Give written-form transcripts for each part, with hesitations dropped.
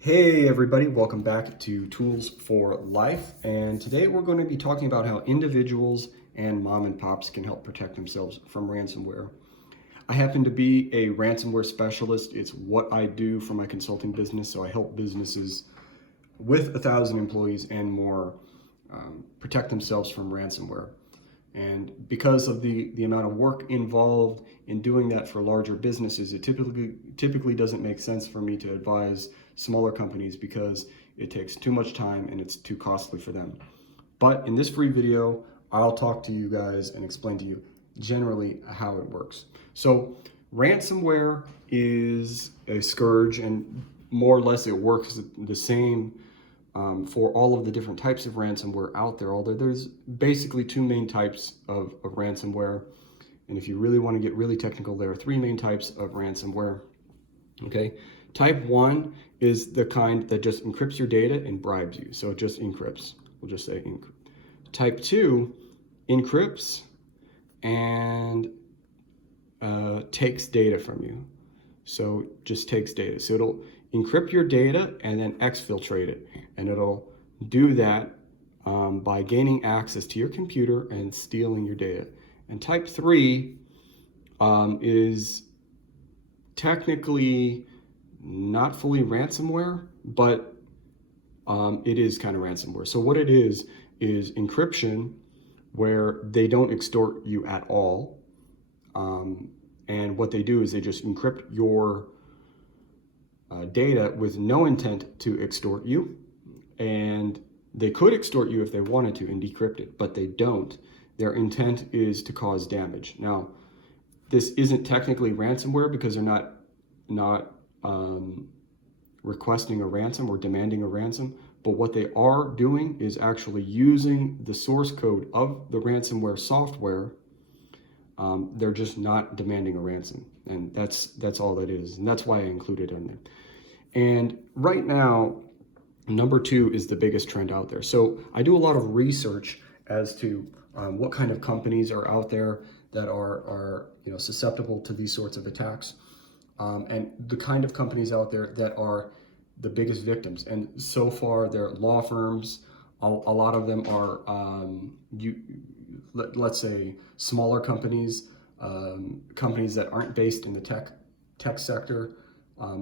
Hey everybody, welcome back to Tools for Life. And today we're going to be talking about how individuals and mom and pops can help protect themselves from ransomware. I happen to be a ransomware specialist. It's what I do for my consulting business. So I help businesses with 1,000 employees and more protect themselves from ransomware. And because of the amount of work involved in doing that for larger businesses, it typically doesn't make sense for me to advise smaller companies because it takes too much time and it's too costly for them. But in this free video, I'll talk to you guys and explain to you generally how it works. So ransomware is a scourge, and more or less it works the same for all of the different types of ransomware out there, although there's basically two main types of ransomware. And if you really want to get really technical, there are three main types of ransomware. Okay, type 1 is the kind that just encrypts your data and bribes you. So it just encrypts. We'll just say encrypt. Type 2 encrypts and takes data from you. So just takes data. So it'll encrypt your data and then exfiltrate it. And it'll do that by gaining access to your computer and stealing your data. And type 3 is technically not fully ransomware, but it is kind of ransomware. So what it is encryption where they don't extort you at all. And what they do is they just encrypt your data with no intent to extort you. And they could extort you if they wanted to and decrypt it, but they don't. Their intent is to cause damage. Now, this isn't technically ransomware because they're not requesting a ransom or demanding a ransom, but what they are doing is actually using the source code of the ransomware software. They're just not demanding a ransom, and that's all that is, and that's why I included it in there. And right now, number 2 is the biggest trend out there. So I do a lot of research as to what kind of companies are out there that are susceptible to these sorts of attacks, and the kind of companies out there that are the biggest victims. And so far, they're law firms. A lot of them are let's say smaller companies, companies that aren't based in the tech sector,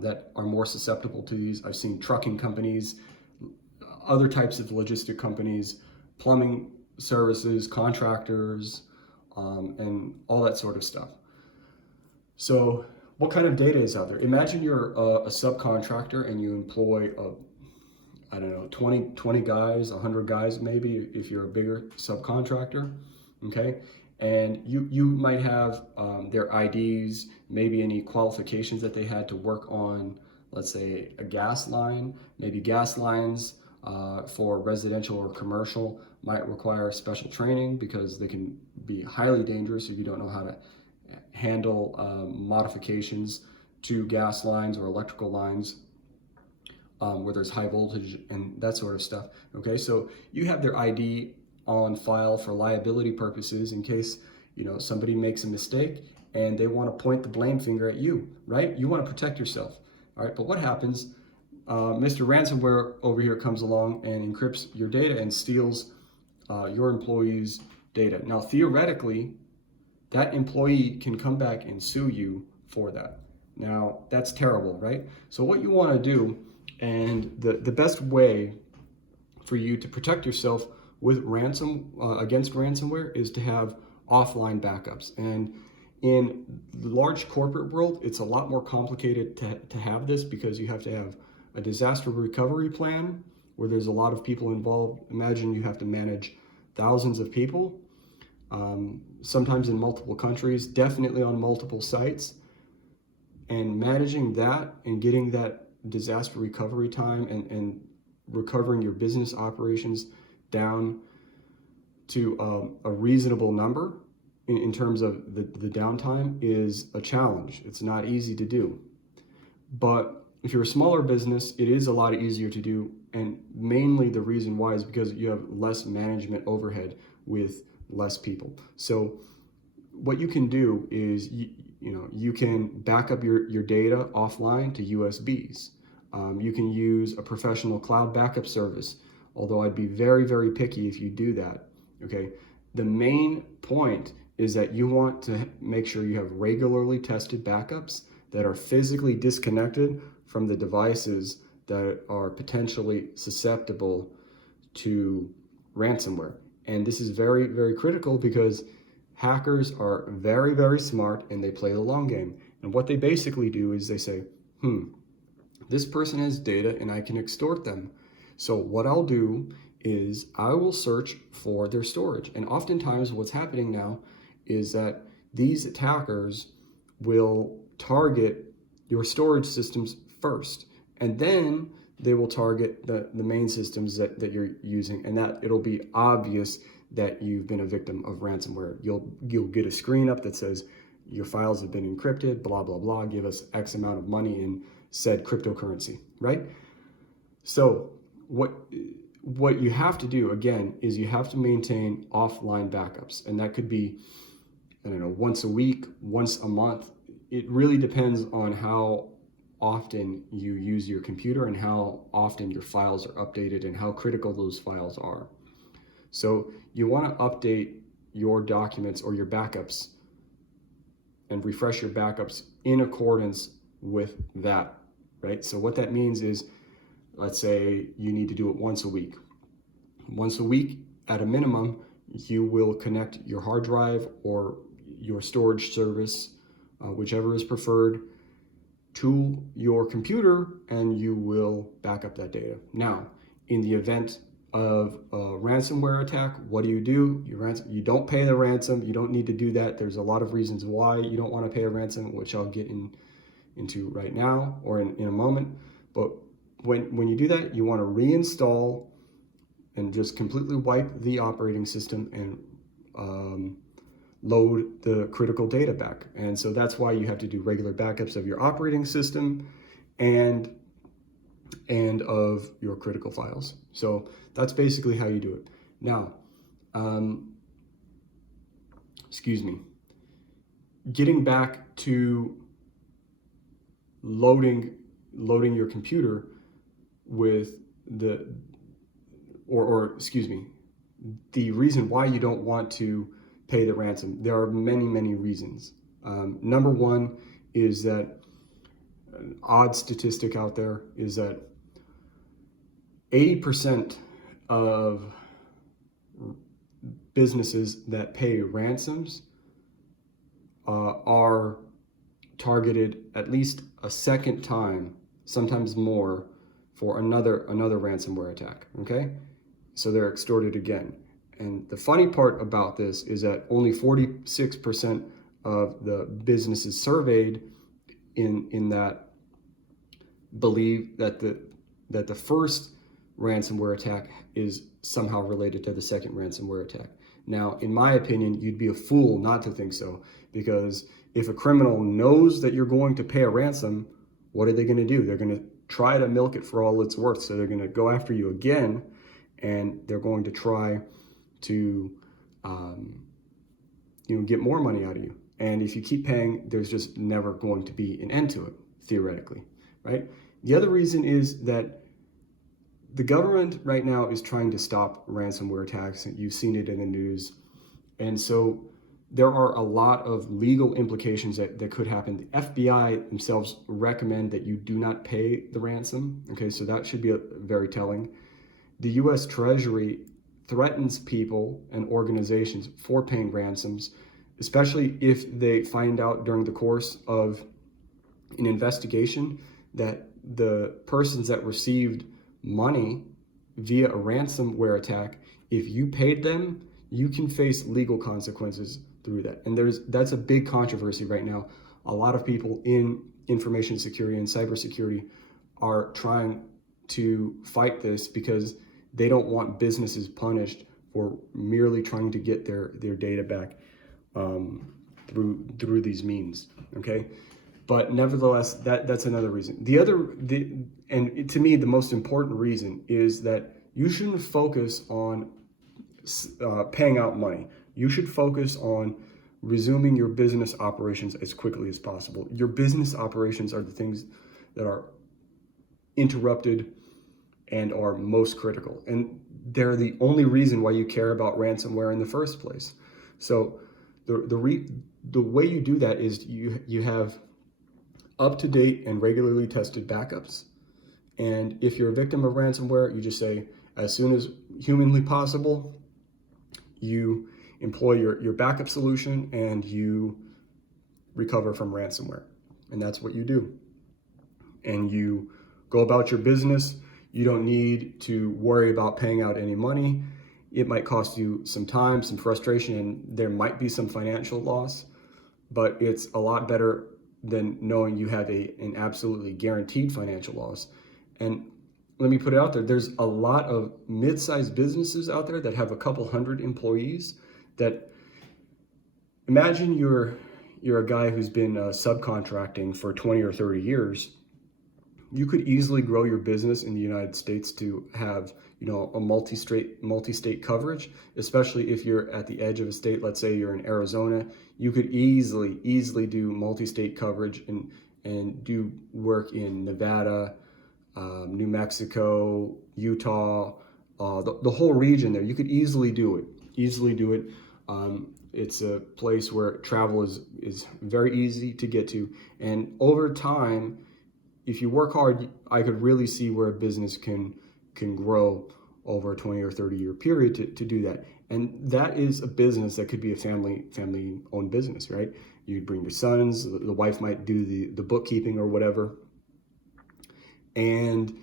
that are more susceptible to these. I've seen trucking companies, other types of logistic companies, plumbing services, contractors, and all that sort of stuff. So what kind of data is out there? Imagine you're a subcontractor and you employ I don't know, 20 guys, 100 guys maybe, if you're a bigger subcontractor, okay? And you might have their IDs, maybe any qualifications that they had to work on, let's say a gas line. Maybe gas lines for residential or commercial might require special training because they can be highly dangerous if you don't know how to handle modifications to gas lines or electrical lines where there's high voltage and that sort of stuff. Okay, so you have their ID on file for liability purposes in case somebody makes a mistake and they want to point the blame finger at you, right? You want to protect yourself. All right, but what happens? Mr. Ransomware over here comes along and encrypts your data and steals your employee's data. Now, theoretically, that employee can come back and sue you for that. Now, that's terrible, right? So what you want to do, and the best way for you to protect yourself with against ransomware is to have offline backups. And in the large corporate world, it's a lot more complicated to have this because you have to have a disaster recovery plan where there's a lot of people involved. Imagine you have to manage thousands of people, sometimes in multiple countries, definitely on multiple sites. And managing that and getting that disaster recovery time and recovering your business operations down to a reasonable number in terms of the downtime is a challenge. It's not easy to do. But if you're a smaller business, it is a lot easier to do. And mainly the reason why is because you have less management overhead with less people. So what you can do is you can back up your data offline to USBs. You can use a professional cloud backup service, although I'd be very, very picky if you do that, okay? The main point is that you want to make sure you have regularly tested backups that are physically disconnected from the devices that are potentially susceptible to ransomware. And this is very, very critical because hackers are very, very smart and they play the long game. And what they basically do is they say, this person has data and I can extort them. So what I'll do is I will search for their storage. And oftentimes what's happening now is that these attackers will target your storage systems first, and then they will target the main systems that you're using, and that it'll be obvious that you've been a victim of ransomware. You'll get a screen up that says your files have been encrypted, blah, blah, blah, give us X amount of money in said cryptocurrency, right? So what you have to do, again, is you have to maintain offline backups. And that could be, I don't know, once a week, once a month. It really depends on how often you use your computer and how often your files are updated and how critical those files are. So you want to update your documents or your backups and refresh your backups in accordance with that, right? So what that means is, let's say you need to do it once a week. Once a week, at a minimum, you will connect your hard drive or your storage service, whichever is preferred, to your computer, and you will back up that data. Now, in the event of a ransomware attack, what do? You don't pay the ransom. You don't need to do that. There's a lot of reasons why you don't want to pay a ransom, which I'll get into right now or in a moment. But when you do that, you want to reinstall and just completely wipe the operating system and load the critical data back. And so that's why you have to do regular backups of your operating system and of your critical files. So that's basically how you do it. Now, getting back to loading your computer with the reason why you don't want to pay the ransom. There are many, many reasons. Number one is that an odd statistic out there is that 80% of businesses that pay ransoms are targeted at least a second time, sometimes more, for another ransomware attack, okay? So they're extorted again. And the funny part about this is that only 46% of the businesses surveyed in that believe that the first ransomware attack is somehow related to the second ransomware attack. Now, in my opinion, you'd be a fool not to think so, because if a criminal knows that you're going to pay a ransom, what are they going to do? They're going to try to milk it for all it's worth. So they're going to go after you again, and they're going to try to get more money out of you. And if you keep paying, there's just never going to be an end to it, theoretically, right? The other reason is that the government right now is trying to stop ransomware attacks. You've seen it in the news. And so there are a lot of legal implications that could happen. The FBI themselves recommend that you do not pay the ransom. Okay, so that should be very telling. The US Treasury threatens people and organizations for paying ransoms, especially if they find out during the course of an investigation that the persons that received money via a ransomware attack, if you paid them, you can face legal consequences through that. And that's a big controversy right now. A lot of people in information security and cybersecurity are trying to fight this because they don't want businesses punished for merely trying to get their data back through these means. Okay, but nevertheless, that's another reason. And to me, the most important reason is that you shouldn't focus on paying out money. You should focus on resuming your business operations as quickly as possible. Your business operations are the things that are interrupted and are most critical. And they're the only reason why you care about ransomware in the first place. So the way you do that is you have up-to-date and regularly tested backups. And if you're a victim of ransomware, you just say, as soon as humanly possible, you employ your backup solution and you recover from ransomware. And that's what you do. And you go about your business. You don't need to worry about paying out any money. It might cost you some time, some frustration, and there might be some financial loss, but it's a lot better than knowing you have an absolutely guaranteed financial loss. And let me put it out there, there's a lot of mid-sized businesses out there that have a couple hundred employees that, imagine you're a guy who's been subcontracting for 20 or 30 years. You could easily grow your business in the United States to have, a multi-state coverage, especially if you're at the edge of a state. Let's say you're in Arizona, you could easily do multi-state coverage and do work in Nevada, New Mexico, Utah, the whole region there. You could easily do it. It's a place where travel is very easy to get to, and over time, if you work hard, I could really see where a business can grow over a 20 or 30 year period to do that. And that is a business that could be a family owned business, right? You'd bring your sons, the wife might do the bookkeeping or whatever. And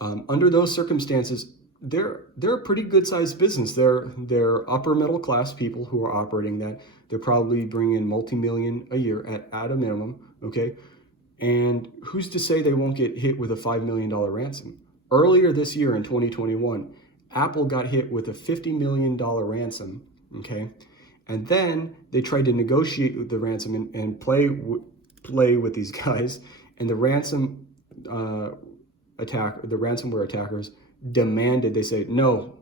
under those circumstances, they're a pretty good sized business. They're upper middle class people who are operating that. They're probably bringing in multi-million a year at a minimum, okay? And who's to say they won't get hit with a $5 million ransom? Earlier this year in 2021, Apple got hit with a $50 million ransom, okay? And then they tried to negotiate with the ransom and play with these guys. And the ransomware attackers demanded, they say, no,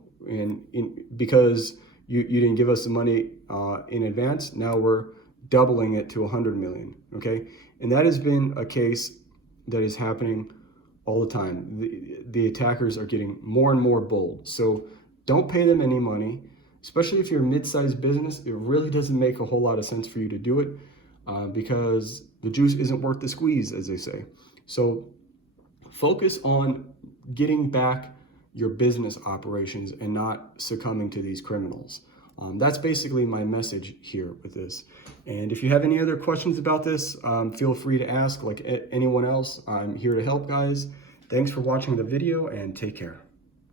because you didn't give us the money in advance, now we're doubling it to 100 million, okay? And that has been a case that is happening all the time. The attackers are getting more and more bold. So don't pay them any money, especially if you're a mid-sized business. It really doesn't make a whole lot of sense for you to do it because the juice isn't worth the squeeze, as they say. So focus on getting back your business operations and not succumbing to these criminals. That's basically my message here with this. And if you have any other questions about this, feel free to ask like anyone else. I'm here to help, guys. Thanks for watching the video and take care.